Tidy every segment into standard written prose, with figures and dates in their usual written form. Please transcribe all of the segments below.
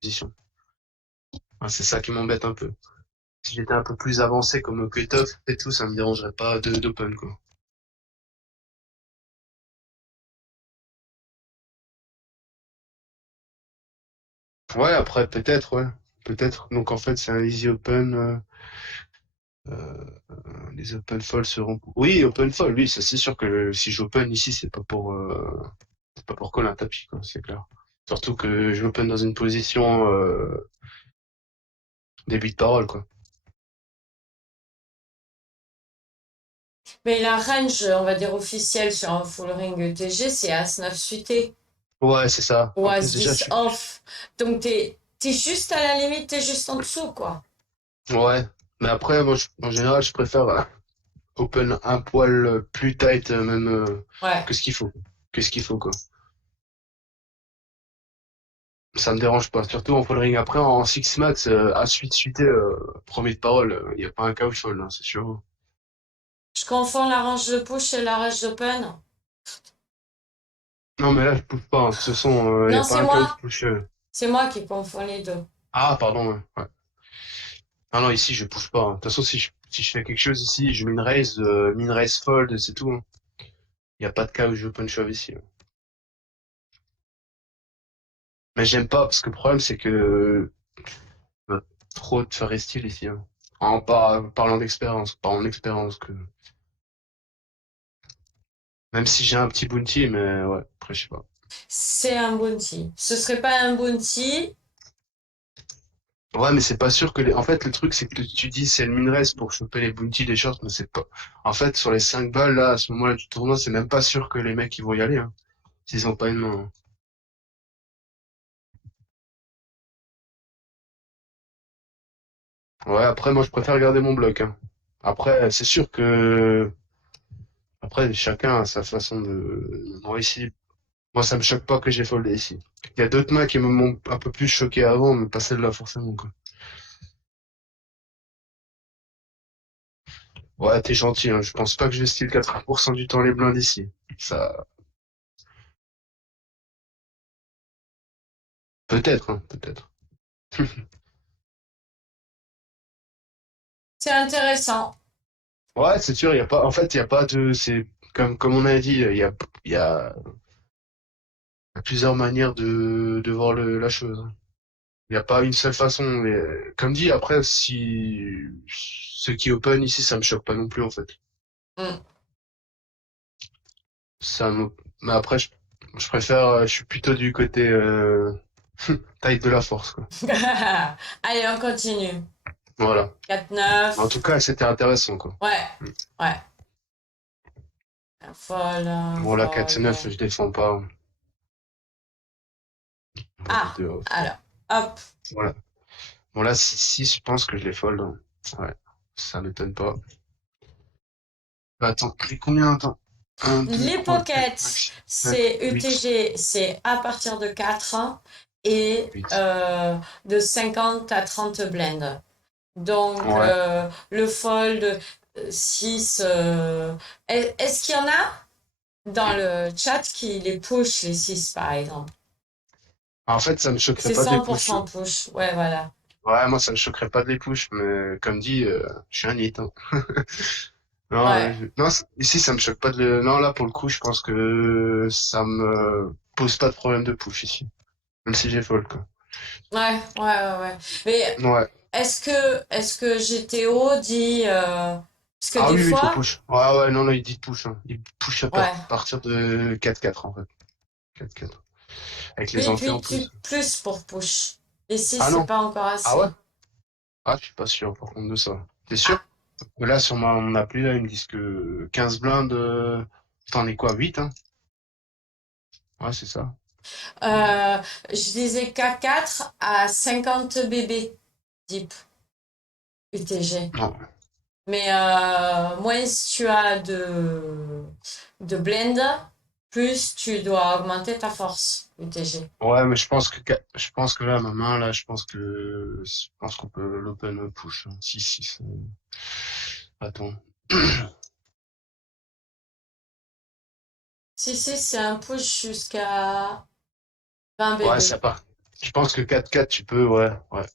position. Ouais, c'est ça qui m'embête un peu. Si j'étais un peu plus avancé comme au cut-off et tout, ça me dérangerait pas d'open, quoi. Ouais, après, peut-être, ouais. Peut-être. Donc, en fait, c'est un easy open. Les open fall seront. Oui, open fall, oui, ça c'est sûr que si j'open ici, c'est pas pour coller un tapis, quoi, c'est clair. Surtout que j'open dans une position début de parole, quoi. Mais la range, on va dire officielle sur un full ring ETG, c'est As-9 suité Ouais, c'est ça. ou En plus, déjà, As-10 off. Donc t'es juste à la limite, t'es juste en dessous, quoi. ouais. Mais après, moi, en général, je préfère open un poil plus tight, même Ouais. que ce qu'il faut. Que ce qu'il faut, quoi. Ça me dérange pas. Surtout en following. Après, en six mats, à suite, premier de parole, il n'y a pas un cas où je fold, hein, c'est sûr. Je confonds la range de push et la range d'open. Non, mais là, je pousse pas, hein. De toute façon, il n'y Non, a pas c'est un cas où je moi. push. C'est moi qui confonds les deux. Ah, pardon, ouais. Ouais. Ah non, ici, je pousse pas, hein. De toute façon, si je fais quelque chose ici, je min raise fold, c'est tout, hein. Il n'y a pas de cas où je open shove ici, hein. Mais j'aime pas, parce que le problème, c'est que trop te faire style ici, hein. Parlant d'expérience, pas en expérience que. Même si j'ai un petit bounty, mais ouais, après, je sais pas. C'est un bounty. Ce serait pas un bounty. Ouais, mais c'est pas sûr que en fait, le truc, c'est que tu dis c'est le minrest pour choper les bounty des shorts, mais c'est pas. En fait, sur les 5 balles, là, à ce moment-là du tournoi, c'est même pas sûr que les mecs, ils vont y aller, hein. S'ils ont pas une main, hein. Ouais, après, moi, je préfère garder mon bloc, hein. Après, c'est sûr que, après, chacun a sa façon de. Moi, ici, moi, ça me choque pas que j'ai foldé ici. Il y a d'autres mains qui m'ont un peu plus choqué avant, mais pas celle-là, forcément, quoi. Ouais, t'es gentil, hein. Je pense pas que je style 80% du temps les blindes ici. Ça, peut-être, hein, peut-être. C'est intéressant. Ouais, c'est sûr, il y a pas, en fait, il y a pas de, c'est, comme on a dit, il y a plusieurs manières de voir la chose, hein. Il n'y a pas une seule façon. Mais, comme dit, après, si ceux qui open ici, ça me choque pas non plus, en fait. Mm. Ça me... Mais après, je préfère, je suis plutôt du côté taille de la force, quoi. Allez, on continue. Voilà. Quatre En tout neuf. cas, c'était intéressant, quoi. Ouais, ouais. Folle, Bon, là, 4-9, folle. je défends pas. On va aller Ah, dehors. alors, hop. Voilà. Bon, là, si je pense que je les fold, hein. Ouais. Ça m'étonne pas. Bah, attends, mais combien, attends? Un, 2, Les 3, 4, pockets, 5, 6, 7, c'est 8, UTG, c'est à partir de 4 et 8. de 50 à 30 blends. Donc, Ouais. le fold 6, est-ce qu'il y en a dans le chat qui les push, les 6 par exemple? En fait, ça me choquerait C'est pas de les cent pour push. cent push. Ouais, voilà. Ouais, moi, ça me choquerait pas de les push, mais comme dit, je suis un nit, hein. Non, Ouais. non, ici, ça me choque pas de le. Non, là, pour le coup, je pense que ça me pose pas de problème de push ici. Même si j'ai fold, quoi. Ouais, ouais, ouais, ouais. Mais Ouais. est-ce que GTO dit parce que Ah des oui, oui, il faut fois, push. Ouais, ouais, non, non, il dit push, hein. Il push à ouais, partir de 4-4, en fait. 4-4. Avec les 8, entrées en 8, plus. 8 plus pour push. Et 6, Ah c'est non. pas encore Ah ouais? assez. Ah, je suis pas sûr, par contre, de ça. T'es sûr? Ah, Mais là, sur mon appli, là, ils me disent que 15 blindes, t'en es quoi, 8, hein? Ouais, c'est ça. euh, je disais K4 à 50 bébés deep UTG. Non. Mais moins tu as de blend, plus tu dois augmenter ta force UTG. Ouais, mais je pense que là, ma main, là, je pense qu'on peut l'open push, hein. 6-6. Attends. Si, si, c'est un push jusqu'à 20 Ouais, ça bébés. part. Je pense que 4-4, tu peux, ouais, ouais.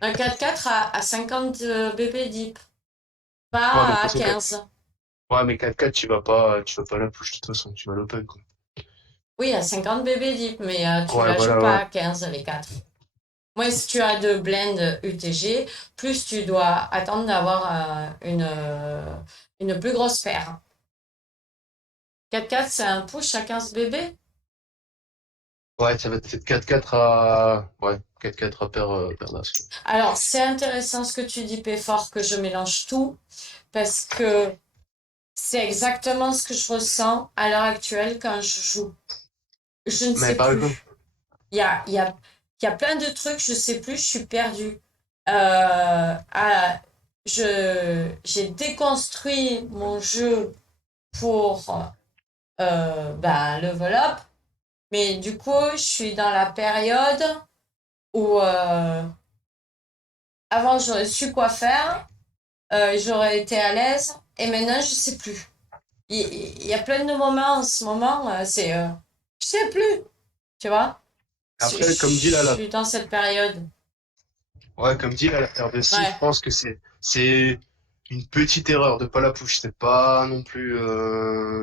Un 4x4 à 50 bébés deep, Ouais, mais de pas toute à façon, 15. ouais, mais 4-4, tu vas pas à la push, de toute façon, tu vas à l'open, quoi. Oui, à 50 bébés deep, mais tu Ouais, la joues voilà, pas ouais. à 15 les 4. Moins si tu as de blend UTG, plus tu dois attendre d'avoir une plus grosse paire. 4x4, c'est un push à 15 bébés? Ouais, ça va être 4-4 à, ouais, 4-4 à paire d'as, quoi. Alors, c'est intéressant ce que tu dis, Péfort, que je mélange tout, parce que c'est exactement ce que je ressens à l'heure actuelle quand je joue. Je ne Mais sais par exemple, plus. Il y a, il y a, il y a plein de trucs, je sais plus, je suis perdue. J'ai déconstruit mon jeu pour level up, mais du coup, je suis dans la période où avant j'aurais su quoi faire, j'aurais été à l'aise, et maintenant je sais plus. Il y a plein de moments en ce moment, je sais plus, tu vois? Je après, comme dit là, suis dans cette période. ouais, comme dit là, la paire de 6, je Ouais. pense que c'est une petite erreur de pas la push. C'est pas non plus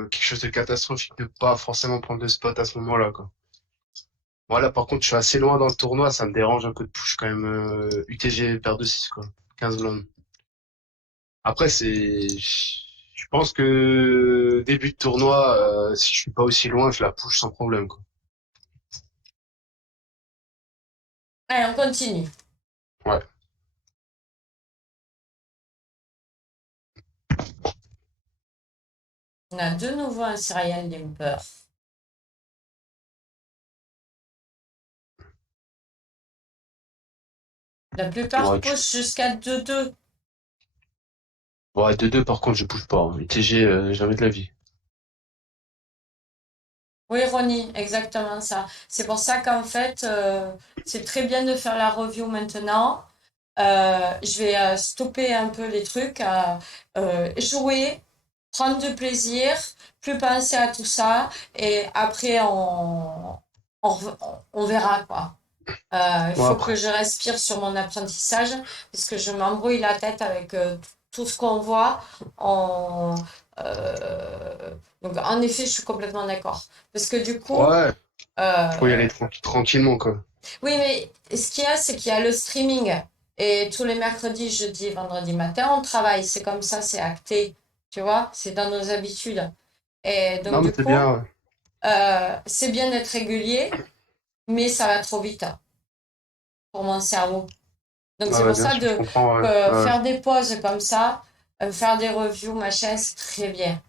quelque chose de catastrophique de pas forcément prendre de spot à ce moment-là, quoi. Voilà, par contre, je suis assez loin dans le tournoi, ça me dérange un peu de push quand même. UTG paire de 6 quoi. 15 blindes. Après, je pense que début de tournoi, si je suis pas aussi loin, je la push sans problème, quoi. Allez, on continue. Ouais. On a de nouveau un serial limper. La plupart Ouais, poussent jusqu'à 2-2. ouais, 2-2, par contre, je push pas, hein. UTG, jamais de la vie. Oui, Ronnie, exactement ça. C'est pour ça qu'en fait, c'est très bien de faire la review maintenant. Je vais stopper un peu les trucs, jouer, prendre du plaisir, plus penser à tout ça, et après on, on verra quoi. Il Bon, faut que après. je respire sur mon apprentissage parce que je m'embrouille la tête avec tout ce qu'on voit. En, donc, en effet, je suis complètement d'accord. Parce que du coup, Ouais, faut y euh, aller tranquillement, quoi. oui, mais ce qu'il y a, c'est qu'il y a le streaming. Et tous les mercredis, jeudi, vendredi matin, on travaille. C'est comme ça, c'est acté. Tu vois, c'est dans nos habitudes. Et donc, Non, mais du c'est coup, bien, ouais. c'est bien d'être régulier, mais ça va trop vite pour mon cerveau. Donc Ouais, c'est ouais, pour bien ça sûr, je comprends, ouais. que Ouais. faire des pauses comme ça, faire des reviews, machin, c'est très bien.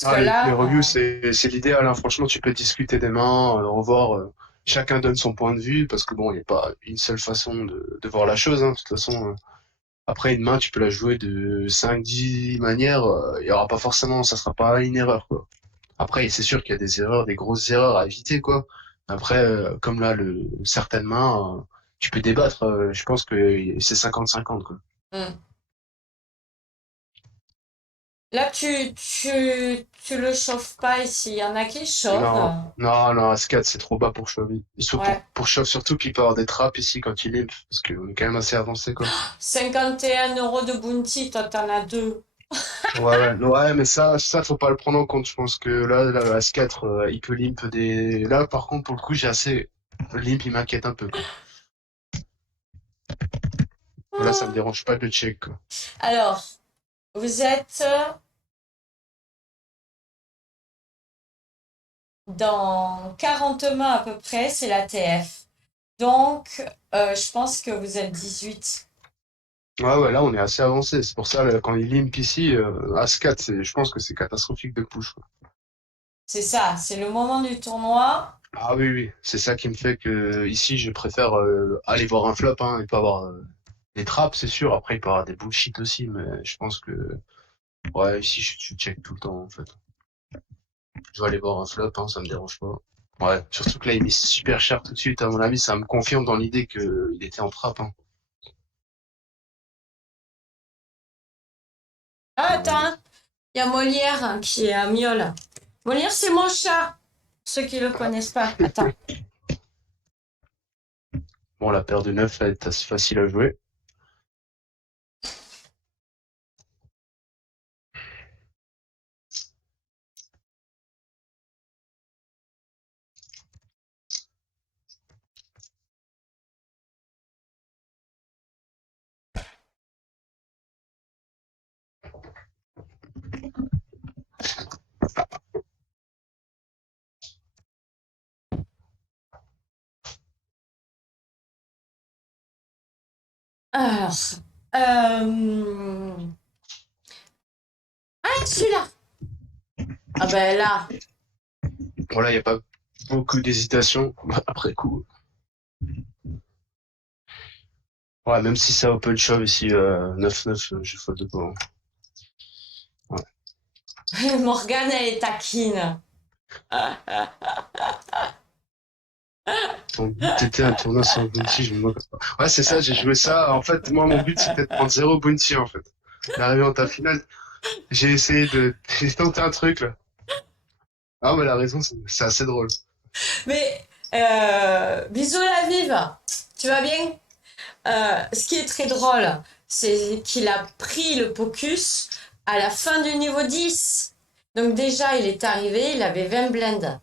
Parce que Ah, les reviews, là, c'est l'idéal, hein. Franchement, tu peux discuter des mains, revoir, chacun donne son point de vue, parce que bon, il n'y a pas une seule façon de voir la chose, hein. De toute façon, après, une main, tu peux la jouer de 5-10 manières, il y aura pas forcément, ça sera pas une erreur, quoi. Après, c'est sûr qu'il y a des erreurs, des grosses erreurs à éviter, quoi. Après, comme là, certaines mains, tu peux débattre, je pense que c'est 50-50, quoi. hmm. Là tu le chauffes pas ici. Il y en a qui chauffent. Non, non, non, S4, c'est trop bas pour Shove. Il faut Ouais. pour Shove, surtout qu'il peut avoir des trappes ici quand il est, parce qu'on est quand même assez avancé, quoi. 51 € de bounty, toi t'en as deux. Ouais, ouais, ouais, mais ça, faut pas le prendre en compte. Je pense que là, S4, il peut limp des. Là, par contre, pour le coup, j'ai assez. Limp, il m'inquiète un peu, quoi. Là, ça me Ah. dérange pas de check, quoi. Alors, vous êtes dans 40 mains à peu près, c'est la TF. Donc, je pense que vous êtes 18. Ouais, ouais, là, on est assez avancé. C'est pour ça, là, quand il limp ici, As4, je pense que c'est catastrophique de push, quoi. C'est ça, c'est le moment du tournoi. Ah oui, oui, c'est ça qui me fait que ici, je préfère aller voir un flop, hein, et pas avoir des trappes, c'est sûr. Après, il peut y avoir des bullshit aussi, mais je pense que, ouais, ici, je check tout le temps, en fait. Je vais aller voir un flop, hein, ça me dérange pas. Ouais, surtout que là, il mise super cher tout de suite. À mon avis, ça me confirme dans l'idée qu'il était en trappe, hein. Ah, attends, il y a Molière qui est à Miole. Molière, c'est mon chat. Ceux qui le connaissent pas. Attends. Bon, la paire de 9 elle est assez facile à jouer. Alors, euh, ah, celui-là. Ah ben là, Voilà, il n'y a pas beaucoup d'hésitation après coup. Ouais, même si c'est open shove ici, 9-9, je fold de pas. Ouais. Morgane, elle est taquine. Ton but était un tournoi sans bounty, je me moque pas. Ouais, c'est ça, j'ai joué ça. En fait, moi, mon but, c'était de prendre zéro bounty, en fait. D'arriver en ta finale, j'ai essayé de, j'ai tenté un truc, là. Ah, mais la raison, c'est assez drôle. Mais, bisous la vive. Tu vas bien? Ce qui est très drôle, c'est qu'il a pris le Pocus à la fin du niveau 10. Donc déjà, il est arrivé, il avait 20 blindes.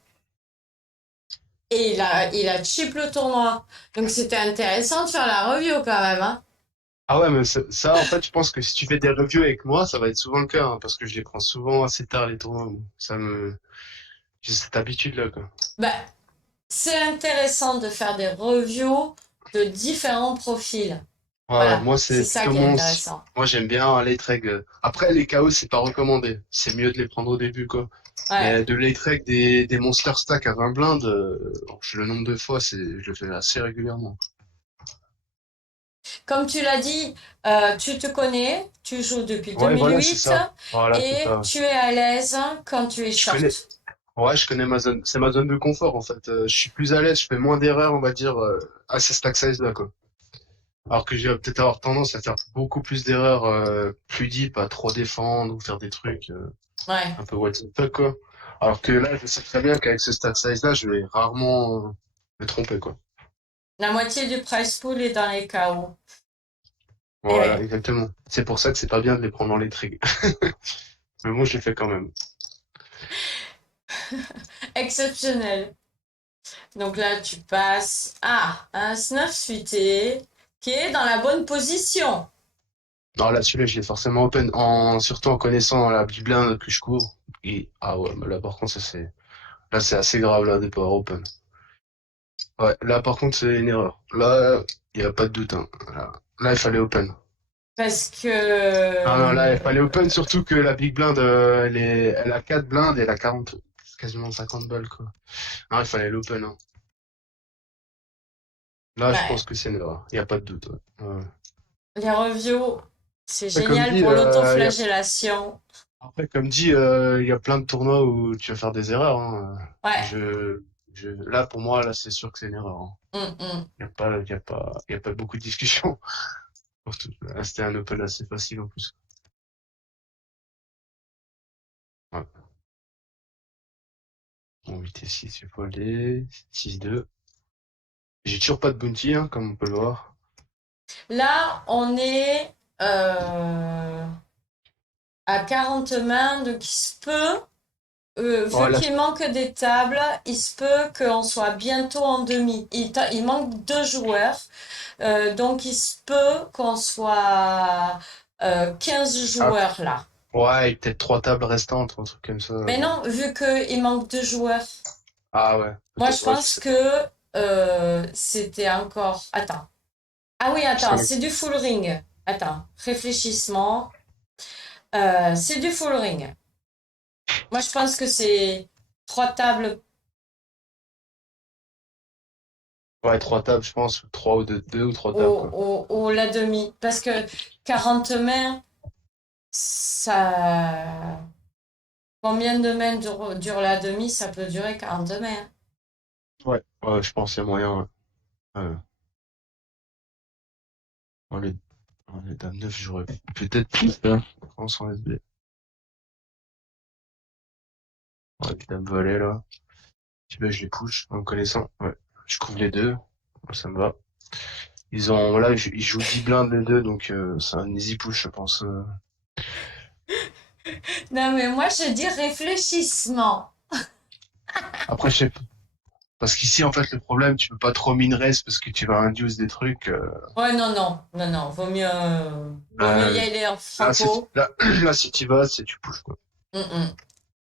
Et il a chip le tournoi. Donc c'était intéressant de faire la review quand même, hein. Ah ouais, mais ça, en fait, je pense que si tu fais des reviews avec moi, ça va être souvent le cas, hein, parce que je les prends souvent assez tard, les tournois. J'ai cette habitude-là, quoi. Ben, c'est intéressant de faire des reviews de différents profils. Ouais, Voilà, moi, c'est c'est ça plutôt qui est intéressant. moi, j'aime bien les trades. Après, les KO, c'est pas recommandé. C'est mieux de les prendre au début, quoi. Ouais. Mais de les trades des monster stacks à 20 blindes, le nombre de fois, je le fais assez régulièrement. Comme tu l'as dit, tu te connais, tu joues depuis Ouais, voilà, c'est 2008 ça. Voilà, c'est et ça. tu es à l'aise quand tu es Je connais, short. ouais, je connais ma zone. C'est ma zone de confort, en fait. Je suis plus à l'aise, je fais moins d'erreurs, on va dire, à ces stack size-là, quoi. Alors que j'ai peut-être avoir tendance à faire beaucoup plus d'erreurs, plus deep, à trop défendre ou faire des trucs, Ouais. un peu what the fuck, quoi. Alors que là, je sais très bien qu'avec ce stack size-là, je vais rarement, me tromper, quoi. La moitié du price pool est dans les KO. Et Voilà, ouais, exactement. C'est pour ça que c'est pas bien de les prendre dans les trigs. Mais moi, je les fais quand même. exceptionnel. Donc là, tu passes à un snuff suité qui est dans la bonne position. Non, là, celui-là, je l'ai forcément open, surtout en connaissant la Bible que je cours. Et, ah ouais, mais là, par contre, là, c'est assez grave, là, de power open. Ouais, là, par contre, c'est une erreur. Là, il y a pas de doute, hein. Là, il fallait open. Parce Ah non, là, il que... fallait open, surtout que la Big Blind, elle a 4 blindes et elle a 40, quasiment 50 balles, quoi. Non, il fallait l'open, hein. Là, je Ouais, pense que c'est une erreur. Il n'y a pas de doute, ouais. Ouais. les reviews, c'est Après, comme génial dit, pour l'autoflagellation. Comme dit, il y a plein de tournois où tu vas faire des erreurs, hein. Ouais. Là, pour moi, là, c'est sûr que c'est une erreur, hein. Mm. Il y a pas beaucoup de discussion. Surtout, là, c'était un open assez facile en plus. Ouais. Bon, 8 et 6, il faut aller. 6-2. J'ai toujours pas de bounty, hein, comme on peut le voir. Là, on est à 40 mains, donc il se peut, Oh, vu là, qu'il manque des tables, il se peut qu'on soit bientôt en demi. Il manque deux joueurs, donc il se peut qu'on soit 15 ah, joueurs là. ouais, et peut-être 3 tables restantes, un truc comme ça. Mais non, vu qu'il manque deux joueurs, Ah ouais, moi je peut-être, ouais, je pense sais que pas. c'était encore... Attends. Ah oui, Je attends, connais. c'est du full ring. Attends, réfléchissement. C'est du full ring. Moi, je pense que c'est trois tables Ouais, 3 tables, je pense. 3 ou 2 ou 3 au, tables, quoi. la demi. Parce que 40 mains, ça... Combien de mains dure la demi? Ça peut durer 40 mains. Ouais, ouais, je pense qu'il y a moyen, ouais. Ouais. Dans les dames 9, j'aurais peut-être plus, hein. On s'en laisse bien. Ouais, les dames volées, là. Puis bah, je les push, en me connaissant. Ouais. Je couvre les deux. Moi, ça me va. Voilà, ils jouent 10 blindes les deux, donc c'est un easy push, je pense. Non, mais moi, je dis réfléchissement. Après, je sais pas. Parce qu'ici, en fait, le problème, tu peux pas trop min raise parce que tu vas induce des trucs. Ouais, non, non, non, non, vaut mieux y Euh, aller en là, franco. là, si tu vas, c'est tu pushes, quoi.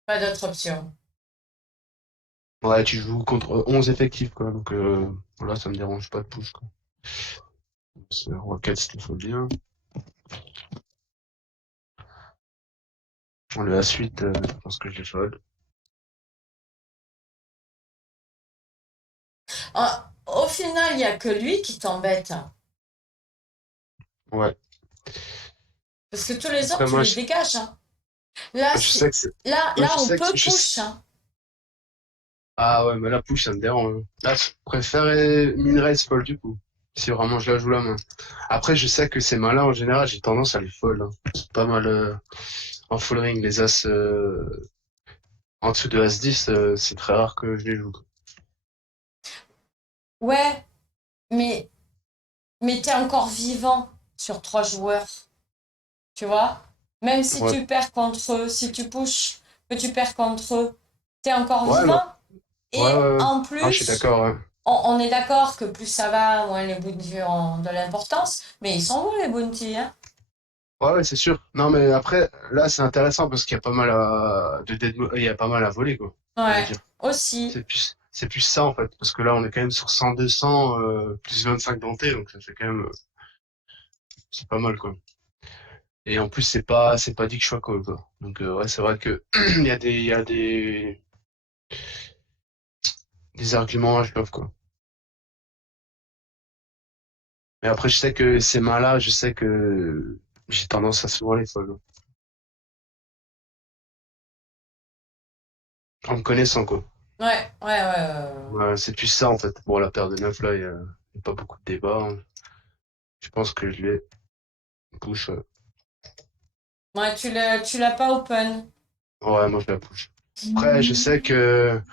Pas d'autre option. Ouais, tu joues contre 11 effectifs, quoi. Donc, voilà, ça me dérange pas de push, quoi. C'est Rocket, il faut bien. La suite, je pense que je l'ai fold. Au final, il n'y a que lui qui t'embête. Ouais. Parce que tous les autres, Après, tu les dégages, hein. Là, je sais c'est, que c'est, moi, là, je on sais que, peut push, hein. ah ouais, mais la push, ça me dérange. Là, je préférais min raise fold, du coup. Si vraiment je la joue la main. Après, je sais que ces mains-là, en général, j'ai tendance à les fold, hein. C'est pas mal, en full ring, les as, en dessous de As-10, c'est très rare que je les joue. Ouais, mais, mais t'es encore vivant sur 3 joueurs, tu vois? Même si Ouais, tu perds contre eux, si tu pushes, que tu perds contre eux, t'es encore ouais, non. vivant. Ouais, Et ouais, ouais. en Ah, je suis plus, d'accord, ouais. on est d'accord que plus ça va, moins les bounties ont de l'importance. Mais ils sont bons, les bounties, hein? Ouais, ouais, c'est sûr. Non, mais après, là, c'est intéressant parce qu'il y a pas mal il y a pas mal à voler, quoi. On va Ouais, dire. aussi. C'est plus ça, en fait. Parce que là, on est quand même sur 100-200, plus 25 dentés, donc ça fait quand même, c'est pas mal, quoi. Et en plus, c'est pas dit que je sois call, quoi. Donc, ouais, c'est vrai que, il y a des arguments à je love, quoi. Mais après, je sais que ces mains-là, je sais que j'ai tendance à souvent les follow. En me connaissant, quoi. Ouais, ouais, ouais, Ouais, c'est plus ça, en fait. Bon, la paire de 9 là, y a pas beaucoup de débat, hein. Je pense que je l'ai push. ouais, tu l'as pas open. Ouais, moi, je la push. Après, je sais qu'il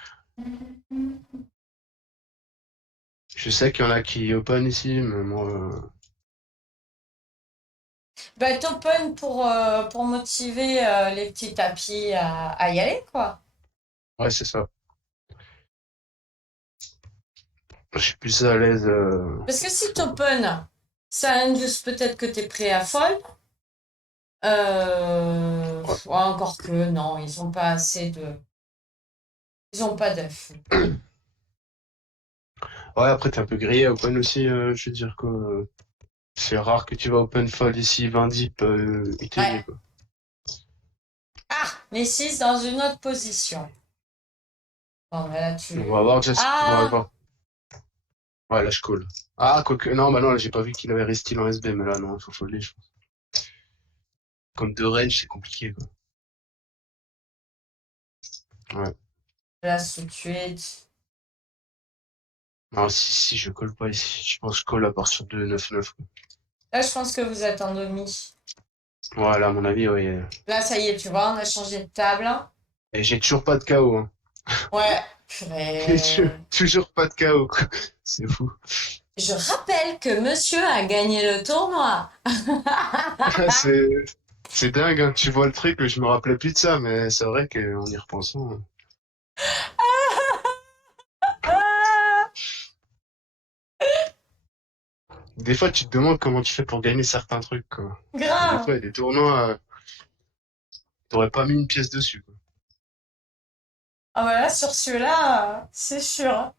y en a qui open ici, mais moi, Bah, t'open pour motiver les petits tapis à y aller, quoi. ouais, c'est ça. Je suis plus à l'aise, Parce que si t'open, ça induce peut-être que t'es prêt à fold. ouais. Ouais, encore que, non, ils ont pas assez de... Ils ont pas d'œufs. Ouais, après, t'es un peu grillé à open aussi, je veux dire, quoi. C'est rare que tu vas open fold ici, 20 deep, Ouais. UTG, quoi. Ah, les 6 dans une autre position. Bon, mais là, On va voir, on va Ah! voir. Ouais, là, je call. Ah, quoique, non, bah non, là, j'ai pas vu qu'il avait resté en SB, mais là, non, il faut folder, je pense. Comme deux range, c'est compliqué, quoi. Ouais. Là, tout de suite. Non, si je colle pas ici, je pense que je colle à partir de 9-9, quoi. Là, je pense que vous êtes en demi. Voilà, à mon avis, ouais. Là, ça y est, tu vois, on a changé de table. Et j'ai toujours pas de KO, hein. Ouais. J'ai Purée. toujours pas de KO, quoi. C'est fou. Je rappelle que monsieur a gagné le tournoi. C'est, c'est dingue, hein. Tu vois le truc, je me rappelais plus de ça, mais c'est vrai qu'en y repensant, des fois, tu te demandes comment tu fais pour gagner certains trucs, quoi. Des Grave. fois, il y a des tournois, t'aurais pas mis une pièce dessus, quoi. Ah bah là, sur celui-là, c'est sûr.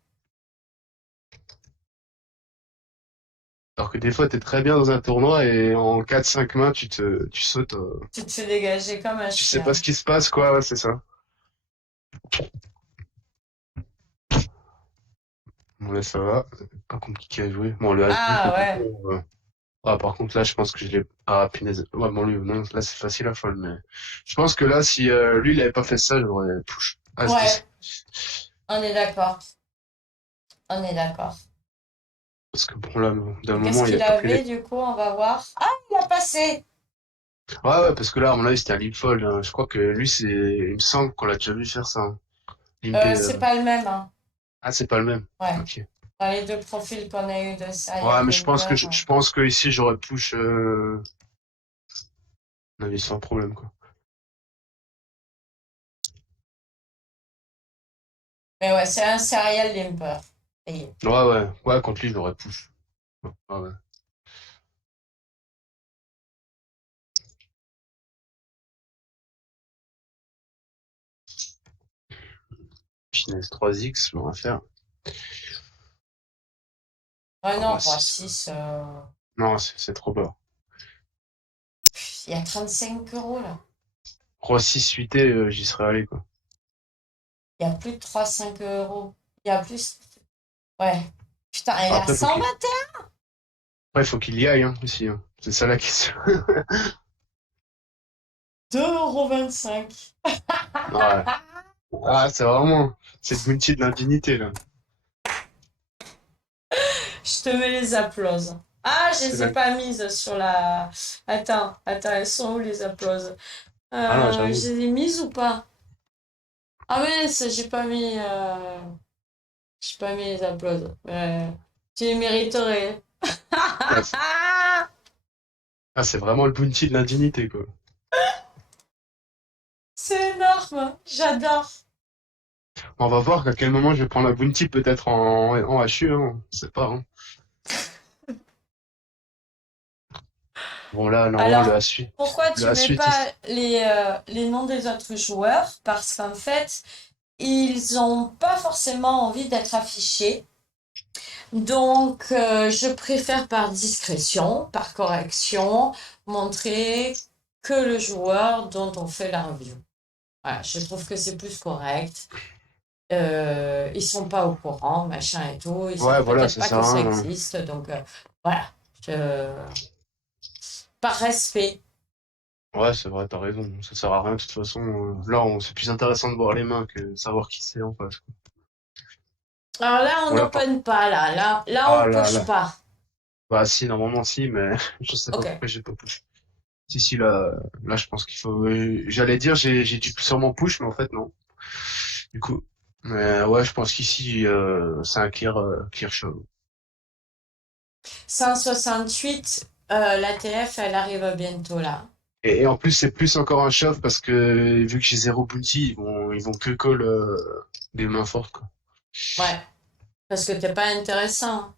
Alors que des fois, t'es très bien dans un tournoi et en 4-5 mains, tu sautes, Tu te fais dégager comme un tu sais pas chien. ce qui se passe, quoi, ouais, c'est ça. Bon, là, ça va. C'est pas compliqué à jouer. Bon, le As-10, Ah ouais. ah, par contre, là, je pense que je l'ai, ah, punaise. Ouais, bon, lui, non, là, c'est facile à fold, mais je pense que là, si, lui, il avait pas fait ça, j'aurais push. Ouais, As-10. on est d'accord. On est d'accord. Parce que bon, là, d'un Et qu'est-ce moment, il qu'il avait pas pris les. avait du coup? On va voir. Ah, il a passé. Ouais, ouais, parce que là, à mon avis, c'était un limp fold, hein. Je crois que lui, il me semble qu'on l'a déjà vu faire ça, hein. Limper, C'est pas le même, hein. ah, c'est pas le même. Ouais. Ok. Dans les deux profils qu'on a eu de ça, il y a Ouais, mais Limper. je pense que ici j'aurais push mon avis sans problème quoi. Mais ouais, c'est un serial Limper. Et Ouais, contre lui j'aurais push. Ouais, ouais. Finesse 3x, on va faire. ouais, non, Roi Roi 6. 6, Non, c'est trop bas. il y a 35 € là. Roi 6 8 j'y serais allé quoi. Il y a plus de 3-5 €. Il y a plus. Ouais. Putain, elle a Après, 120. faut qu'il y aille hein, aussi. Hein. C'est ça la question. 2,25 €. Ouais. Ah, c'est le bounty de l'indignité là. Je te mets les applauses. Ah, je C'est les ai la... pas mises sur la. Attends, elles sont où les applauses? Ah non, j'avoue. Je les ai mises ou pas? Ah mince, j'ai pas mis les applauses. Tu les mériterais. Ah, c'est vraiment le bounty de l'indignité quoi. C'est énorme, j'adore. On va voir à quel moment je vais prendre la bounty, peut-être en HU, hein. On sait pas. Hein. Bon là, normalement, Alors, pourquoi le tu mets A-Suite, pas les noms des autres joueurs? Parce qu'en fait, ils ont pas forcément envie d'être affichés. Donc, je préfère par discrétion, par correction, montrer que le joueur dont on fait la review. Voilà, je trouve que c'est plus correct. Ils sont pas au courant, machin et tout. Ils ouais, savent voilà, peut-être ça pas sert que à ça rien. Hein. existe. Donc, voilà. Par respect. Ouais, c'est vrai, t'as raison. Ça sert à rien de toute façon. Là, c'est plus intéressant de voir les mains que de savoir qui c'est en face. Quoi. Alors là, on Bon, n'open pas, là. Là, ah on là push là. pas. Bah si, normalement si, mais je sais pas Ok. pourquoi j'ai pas push. Si, là, je pense qu'il faut. J'allais dire, j'ai dû sûrement push, mais en fait non. Du coup, mais ouais, je pense qu'ici, c'est un clear show. 168, l'ATF, elle arrive bientôt, là. Et en plus, c'est plus encore un shove parce que vu que j'ai zéro bounty, ils vont que call des mains fortes, quoi. Ouais. Parce que t'es pas intéressant.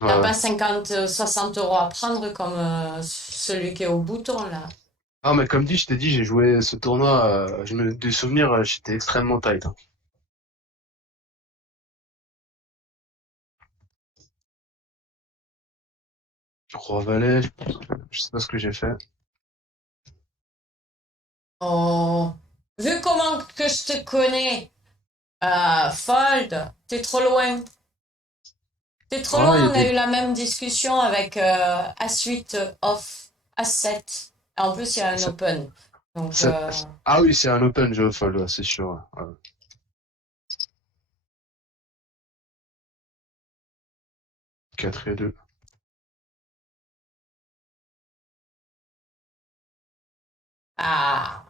Ouais, T'as ouais. pas 50, 60 € à prendre comme celui qui est au bouton, là. Ah, mais comme dit, je t'ai dit, j'ai joué ce tournoi, des souvenirs, j'étais extrêmement tight. Hein. Roi Valet, je sais pas ce que j'ai fait. Oh. Vu comment que je te connais, Fold, t'es trop loin. T'es trop Ah, il y loin, a on a des. eu la même discussion avec A8 off, A7. En plus, il y a un ça- open. Donc, ça- Ah oui, c'est un open jeu fold, ouais, c'est sûr. Ouais. Ouais. 4 et 2. ah,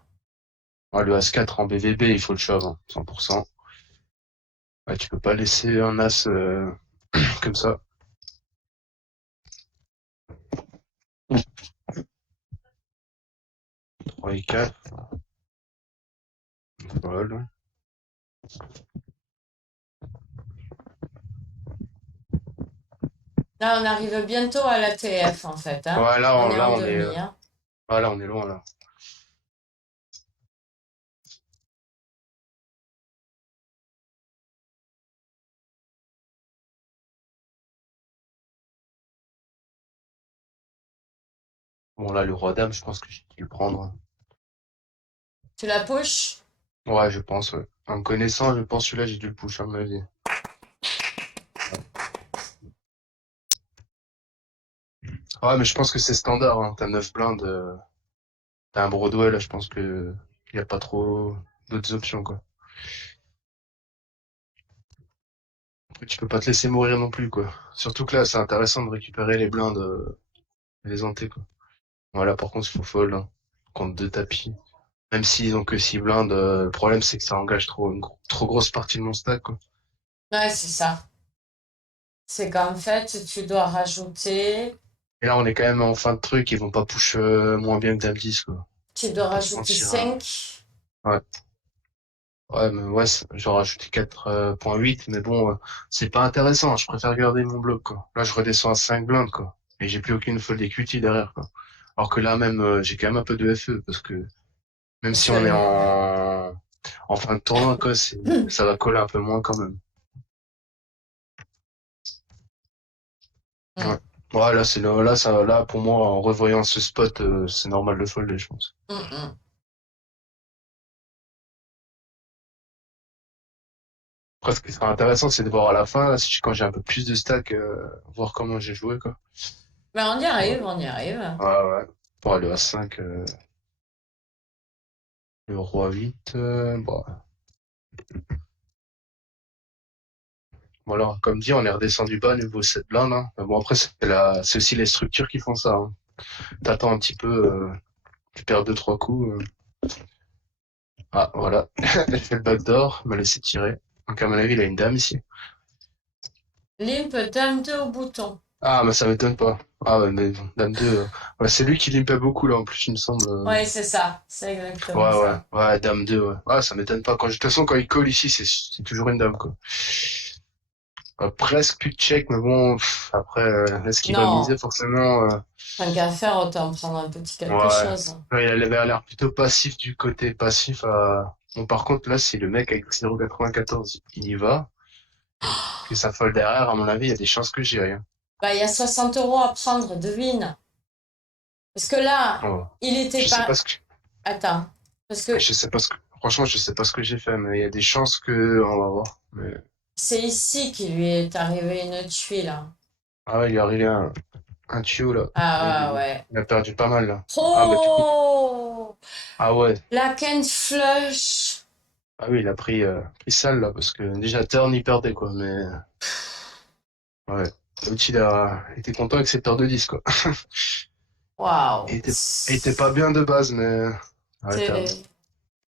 Ah, le As-4 en BVB, il faut le shove, hein, 100%. Ouais, tu peux pas laisser un As comme ça. 3 et 4. Voilà. là, on arrive bientôt à l'ATF, en fait, hein. Ouais, On est là, en on est, demi, hein. voilà, on est loin, là. Bon, là, le roi dame, je pense que j'ai dû le prendre. Hein. Tu la push? Ouais, je pense, ouais. En me connaissant, je pense celui-là, j'ai dû le push, à mon avis. Ouais, mais je pense que c'est standard, hein. T'as 9 blindes, t'as un Broadway, là, je pense que y a pas trop d'autres options, quoi. Après, tu peux pas te laisser mourir non plus, quoi. Surtout que là, c'est intéressant de récupérer les blindes, les antés, quoi. Voilà, par contre, il faut fold, hein. Contre deux tapis. Même s'ils ont que 6 blindes, le problème, c'est que ça engage trop grosse partie de mon stack, quoi. Ouais, c'est ça. C'est qu'en fait, tu dois rajouter, Et là, on est quand même en fin de truc, ils vont pas push moins bien que Dame 10, quoi. tu On dois va pas se rajouter mentir, hein. 5. Ouais. Ouais, mais ouais, j'aurais rajouté 4,8, mais bon, c'est pas intéressant. Je préfère garder mon bloc, quoi. Là, je redescends à 5 blindes, quoi. Et j'ai plus aucune fold equity derrière, quoi. Alors que là, même, j'ai quand même un peu de FE, parce que même si on est en fin de tournoi, quoi, ça va coller un peu moins quand même. Ouais. Ouais, là, là, pour moi, en revoyant ce spot, c'est normal de folder, je pense. Après, ce qui sera intéressant, c'est de voir à la fin, là, quand j'ai un peu plus de stack, voir comment j'ai joué, quoi. Mais on y Ouais, arrive, on y arrive. ouais, ouais. Pour aller à 5, le roi 8, bon. Bon, alors, comme dit, on est redescendu bas, niveau 7 blindes, hein. Mais bon, après, c'est aussi les structures qui font ça, hein. T'attends un petit peu, tu perds deux, trois coups. Ah, voilà. Elle fait le backdoor, m'a laissé tirer. Donc, à mon avis, il a une dame ici. Limp, dame 2 au bouton. Ah, mais ça m'étonne pas. Ah, ouais, mais bon, dame 2. Ouais, c'est lui qui limpait beaucoup, là, en plus, il me semble. Ouais, c'est ça. C'est Ouais, exactement ouais, ça. ouais, dame 2, ouais. Ouais, ça m'étonne pas. De toute façon, quand il colle ici, c'est toujours une dame, quoi. Presque plus de check, mais bon, après, est-ce qu'il va miser Non, forcément? tant qu'à faire, autant prendre un petit quelque Ouais. chose. Ouais, il avait l'air plutôt passif du côté passif. Bon, par contre, là, si le mec avec 0,94, il y va, que ça fold derrière, à mon avis, il y a des chances que j'y aille, hein. Bah, il y a 60 euros à prendre, devine. Parce que là, Oh. il était Je sais pas pas. ce que, Attends. Parce que je sais pas ce que, franchement, je sais pas ce que j'ai fait, mais il y a des chances que, on va voir. Mais, c'est ici qu'il lui est arrivé une tuile. ah ouais, il est arrivé un tuyau, là. Ah Il, ouais. il a perdu pas mal, là. Ah, bah, du coup, Oh! ah ouais. La Ken Flush. Ah oui, il a pris sale, là, parce que déjà, turn, il perdait, quoi, mais, ouais. L'autre, il était content avec ses paires de 10, quoi. Il Waouh. était, il était pas bien de base, mais, ouais, turn. C'est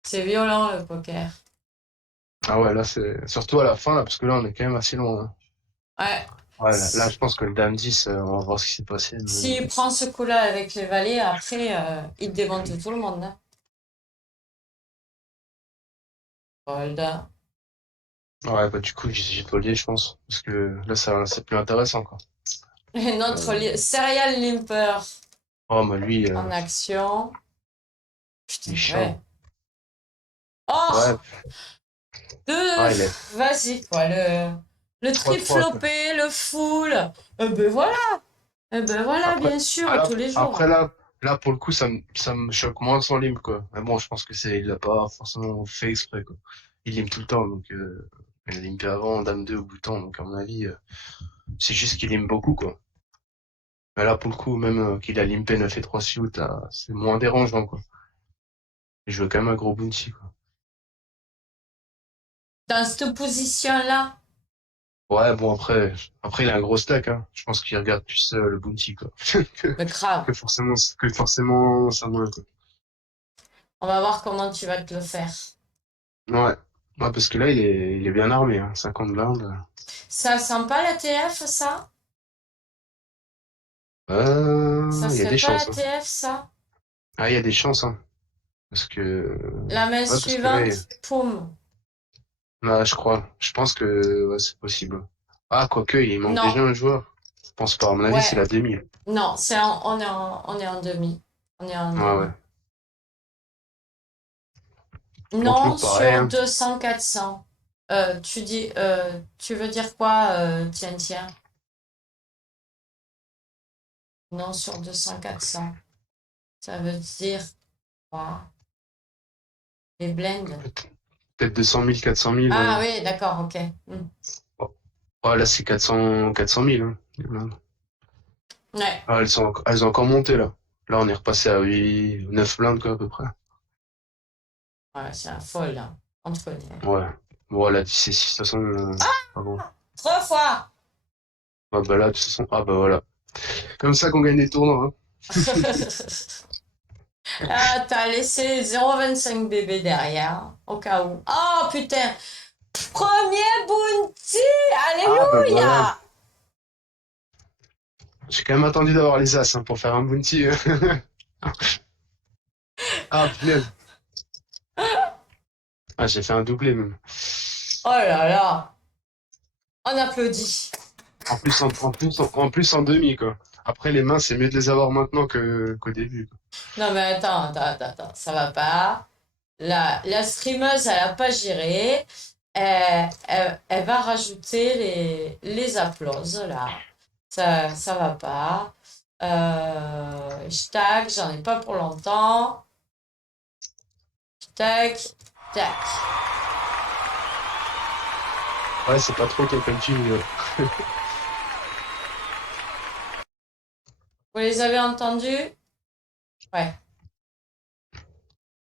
c'est violent le poker. Ah ouais, là, c'est, surtout à la fin, là, parce que là, on est quand même assez loin, hein. Ouais. Ouais, là, je pense que le dame 10, on va voir ce qui s'est passé, mais, S'il prend ce coup-là avec les valets, après, il démonte tout le monde, hein. Fold. ouais, bah, du coup, j'ai foldé, je pense, parce que là, c'est plus intéressant, quoi. Et notre Euh, serial limper oh, bah, lui, en action. il est Putain, chiant. ouais. Oh! Ouais, Deux, ah, il est vas-y, quoi. Le trois trip trois, quoi. flopé, le full. Ben voilà. Ben voilà, Après, bien ah, sûr, là, tous les après, jours. là, pour le coup, ça me choque moins son limp, quoi. Mais bon, je pense que il l'a pas forcément fait exprès, quoi. Il limp tout le temps, donc, il a limpé avant, dame 2 au bouton, donc, à mon avis, c'est juste qu'il limp beaucoup, quoi. Mais là, pour le coup, même qu'il a limpé 9 et 3 suit, c'est moins dérangeant, quoi. Il joue quand même un gros bounty, quoi. Dans cette position-là, Ouais, bon, après, il a un gros stack, hein. Je pense qu'il regarde plus le bounty, quoi. que, mais grave. que forcément ça moins, quoi. On va voir comment tu vas te le faire. Ouais. Ouais, parce que là, il est bien armé, hein. 50 blindes. Ça sent pas la TF, ça? Ça Il y a serait des pas la chances, hein. TF, ça? Ah, il y a des chances, hein. Parce que, La main ouais, parce que là, suivante, poum. là, je crois. Je pense que, ouais, c'est possible. Ah, quoique, il manque Non, déjà un joueur. Je pense pas. À mon avis, c'est ouais, la demi. non, on est en demi. On est en Ouais, ouais. demi. Bon, Non, toujours pareil, sur hein. 200-400. Tu veux dire quoi, tiens, tiens? Non, sur 200-400. Ça veut dire quoi? Les blends. Peut-être 200 000, 400 000. Ah oui, d'accord, ok. Hmm. Bon. Ouais, là, c'est 400 000, hein. Ouais, Ah, elles ont encore monté, là. Là, on est repassé à 8, 9 blindes, quoi, à peu près. ouais, c'est un folle, là. On te connaît. Ouais. Bon, là, 16, de toute façon, pas bon. 3 fois! Ah, bah là, de toute façon, ah, bah voilà. Comme ça qu'on gagne des tournois, hein. Ah, t'as laissé 0,25 bébé derrière, au cas où. Oh putain! Premier bounty! Ah, bah voilà. Alléluia! J'ai quand même attendu d'avoir les as hein, pour faire un bounty. Ah, punaise. Ah, j'ai fait un doublé même. Oh là là, on applaudit. En plus en demi, quoi. Après, les mains, c'est mieux de les avoir maintenant qu'au début, quoi. Non mais attends, ça va pas. La streameuse, elle a pas géré. Elle va rajouter les applauses là. Ça va pas. Tac, j'en ai pas pour longtemps. Tac, tac. Ouais, c'est pas trop Captain Team, Vous les avez entendus? Ouais.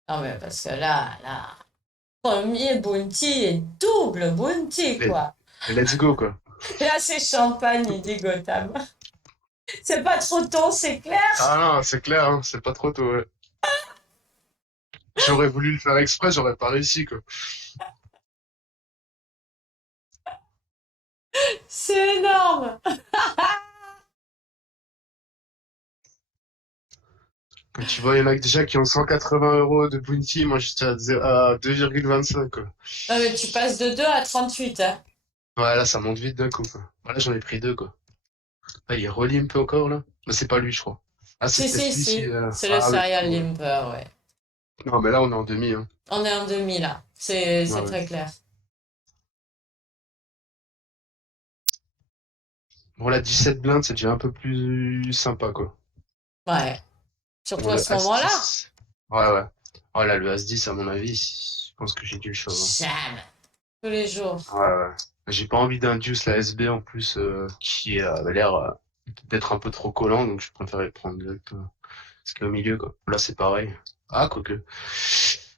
Non mais parce que là, premier bounty et double bounty Les- quoi. Let's go, quoi. Là c'est champagne, il dit Gotham. C'est pas trop tôt, c'est clair? Ah non, c'est clair, hein, c'est pas trop tôt, ouais. J'aurais voulu le faire exprès, j'aurais pas réussi, quoi. C'est énorme. Quand tu vois, il y en a déjà qui ont 180 € de bounty, moi j'étais à 2,25, quoi. Non mais tu passes de 2 à 38, hein. Ouais, là, ça monte vite d'un coup, quoi. Voilà, j'en ai pris deux, quoi. Ah, il est relimp encore, là? Mais c'est pas lui, je crois. Ah, c'est Si, peut-être si, lui, si... si. C'est le Ah oui, serial ouais. limper, ouais. Non, mais là, on est en demi, hein. On est en demi là. C'est Ouais, ouais. très clair. Bon, la 17 blindes, c'est déjà un peu plus sympa, quoi. Ouais. Surtout Bon, à le ce moment-là. As-10. Ouais, ouais. Oh là, le As-10, à mon avis, je pense que j'ai dû le shove, hein. Jamais. Tous les jours. Ouais, ouais. J'ai pas envie d'un Deuce, la SB, en plus, qui avait l'air d'être un peu trop collant, donc je préférais prendre direct ce qui est au milieu, quoi. Là, c'est pareil. Ah, quoique.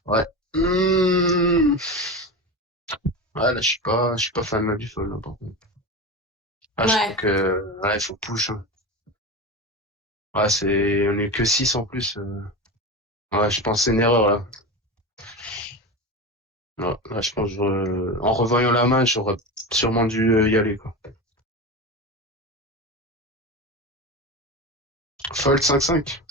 Ouais. Hmm. Ouais, là, je suis pas fan du fold, là, par contre. Ah, je crois Ouais. que, ouais, il faut push, hein. Ouais, on est que 6 en plus. Ouais, je pense que c'est une erreur, là. Ouais, là, je pense que en revoyant la main, j'aurais sûrement dû y aller, quoi. Fold 5-5.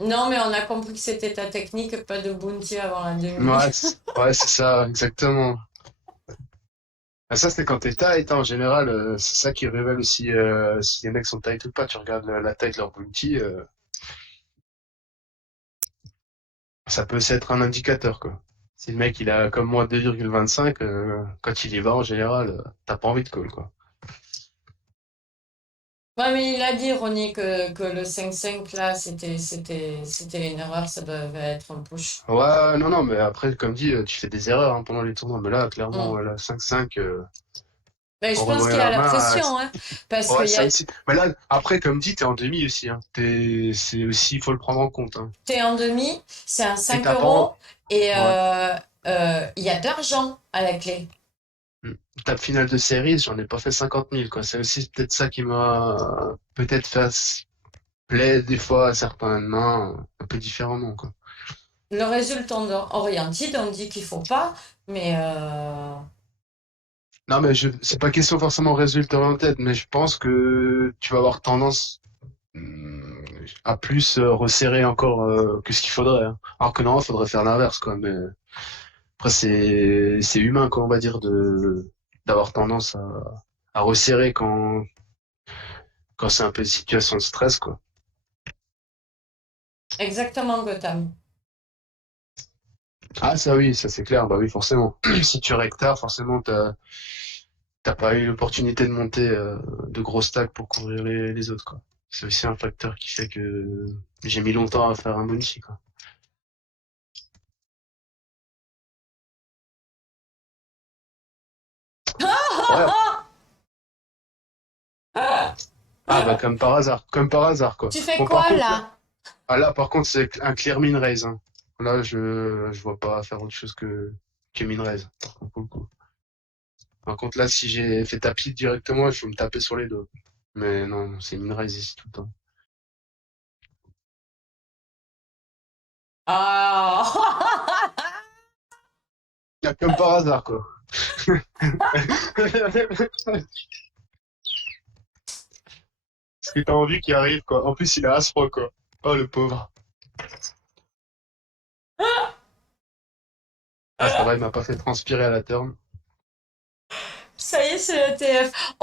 Non, mais on a compris que c'était ta technique, pas de bounty avant la demi. Ouais, c'est ça, exactement. Ah, ça, c'est quand t'es tight, hein, en général, c'est ça qui révèle aussi si les mecs sont tight ou pas. Tu regardes la taille de leur bounty, ça peut aussi être un indicateur, quoi. Si le mec il a comme moi 2,25, quand il y va en général, t'as pas envie de call, quoi. Ouais, mais il a dit, Ronnie, que le 5-5 là, c'était une erreur, ça devait être un push. Ouais, non, non, mais après, comme dit, tu fais des erreurs hein, pendant les tournois. Mais là, clairement, Hmm. ouais, la 5-5, Mais je en pense revoyant qu'il y a la la main, pression, hein, parce qu'il ouais, y ça a, aussi. Mais là, après, comme dit, t'es en demi aussi, hein. C'est aussi, il faut le prendre en compte, hein. t'es en demi, c'est un Et 5 t'as pas, euros, et ouais. il y a de l'argent à la clé. Hmm. Tape finale de série, j'en ai pas fait 50 000, quoi. C'est aussi peut-être ça qui m'a peut-être fait plaisir des fois à certains mains, un peu différemment, quoi. Le résultat oriented, on dit qu'il faut pas, mais Non, mais c'est pas question forcément résultat en tête, mais je pense que tu vas avoir tendance à plus resserrer encore que ce qu'il faudrait, hein. Alors que non, il faudrait faire l'inverse, quoi. Mais après, c'est humain, quoi, on va dire, d'avoir tendance à resserrer quand c'est un peu une situation de stress, quoi. exactement, Gotham. Ah, ça oui, ça c'est clair, bah oui, forcément. Si tu rectars, forcément, t'as pas eu l'opportunité de monter de gros stacks pour couvrir les autres, quoi. C'est aussi un facteur qui fait que j'ai mis longtemps à faire un bounty, quoi. Ouais. Ah bah comme par hasard, quoi. Tu fais Bon, par quoi contre, là, là? par contre, c'est un clear min raise, hein. Là, je vois pas faire autre chose que min raise, par contre, pour le coup. Par contre, là, si j'ai fait tapis directement, je vais me taper sur les dos. Mais non, c'est min raise ici tout le temps. Ah! Ah, comme par hasard, quoi. que t'as envie qu'il arrive, quoi. En plus, il est à froid, quoi. Oh, le pauvre. Ah, ça va, il m'a pas fait transpirer à la turn. Ça y est, c'est le TF.